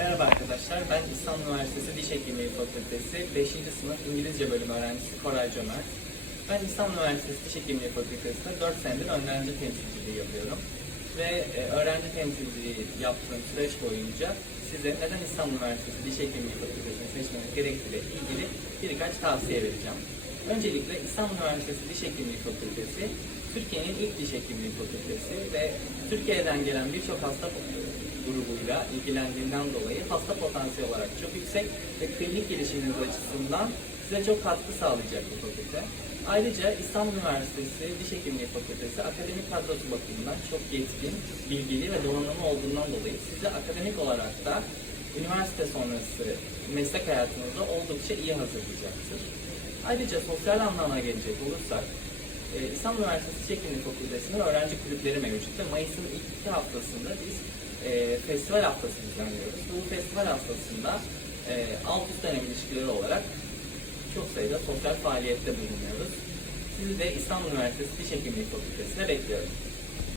arkadaşlar. Ben İstanbul Üniversitesi Diş Hekimliği Fakültesi 5. sınıf İngilizce bölümü öğrencisi Koray Cömert. Ben İstanbul Üniversitesi Diş Hekimliği Fakültesi'nde 4 senedir öğrenci temsilciliği yapıyorum. Ve e, öğrenci temsilciliği yaptığım süreç boyunca size neden İstanbul Üniversitesi Diş Hekimliği Fakültesini seçmeniz gerektiğiyle ilgili birkaç tavsiye vereceğim. Öncelikle İstanbul Üniversitesi Diş Hekimliği Fakültesi, Türkiye'nin ilk diş hekimliği fakültesi ve Türkiye'den gelen birçok hasta grubuyla ilgilendiğinden dolayı hasta potansiyeli olarak çok yüksek ve klinik gelişiminiz açısından size çok katkı sağlayacak bir fakülte. Ayrıca İstanbul Üniversitesi Diş Hekimliği Fakültesi akademik kadrosu bakımından çok yetkin, bilgili ve donanımlı olduğundan dolayı sizi akademik olarak da üniversite sonrası meslek hayatınızda oldukça iyi hazırlayacaktır. Ayrıca sosyal anlamına gelecek olursak, e, İstanbul Üniversitesi Diş Hekimliği Fakültesi'nin öğrenci kulüpleri mevcut ve Mayıs'ın ilk iki haftasında biz e, festival haftası düzenliyoruz. Bu festival haftasında e, alt üst dönem ilişkileri olarak çok sayıda sosyal faaliyette bulunuyoruz. Sizi de İstanbul Üniversitesi Diş Hekimliği Fakültesi'ne bekliyorum.